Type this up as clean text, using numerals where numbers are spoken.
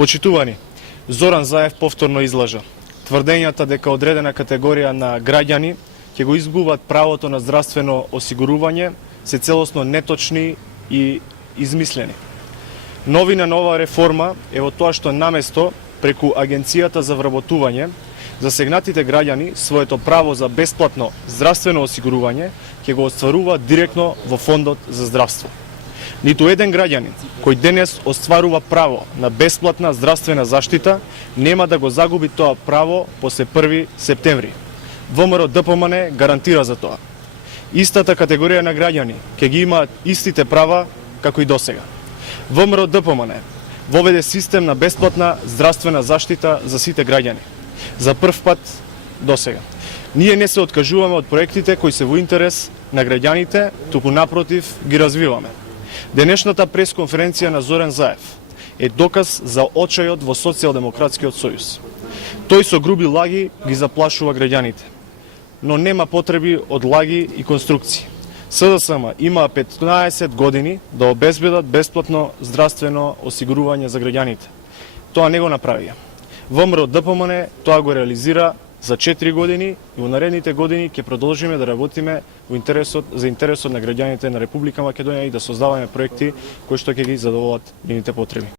Почитувани, Зоран Заев повторно излажа. Тврдењата дека одредена категорија на граѓани ќе го изгубат правото на здравствено осигурување се целосно неточни и измислени. Новина на оваа реформа е во тоа што наместо преку Агенцијата за вработување засегнатите граѓани своето право за бесплатно здравствено осигурување ќе го остварува директно во Фондот за здравство. Ниту еден граѓанин кој денес остварува право на бесплатна здравствена заштита нема да го загуби тоа право после 1 септември. ВМРО-ДПМН гарантира за тоа. Истата категорија на граѓани ќе ги имаат истите права како и досега. ВМРО-ДПМН воведе систем на бесплатна здравствена заштита за сите граѓани. За прв пат досега. Ние не се откажуваме од проектите кои се во интерес на граѓаните, туку напротив ги развиваме. Денешната пресконференција на Зоран Заев е доказ за очајот во Социјалдемократскиот сојуз. Тој со груби лаги ги заплашува граѓаните, но нема потреби од лаги и конструкции. СДСМ има 15 години да обезбедат бесплатно здравствено осигурување за граѓаните. Тоа не го направија. ВМРО-ДПМН тоа го реализира за 4 години и во наредните години ќе продолжиме да работиме за интересот на граѓаните на Република Македонија и да создаваме проекти кои што ќе ги задоволат нивните потреби.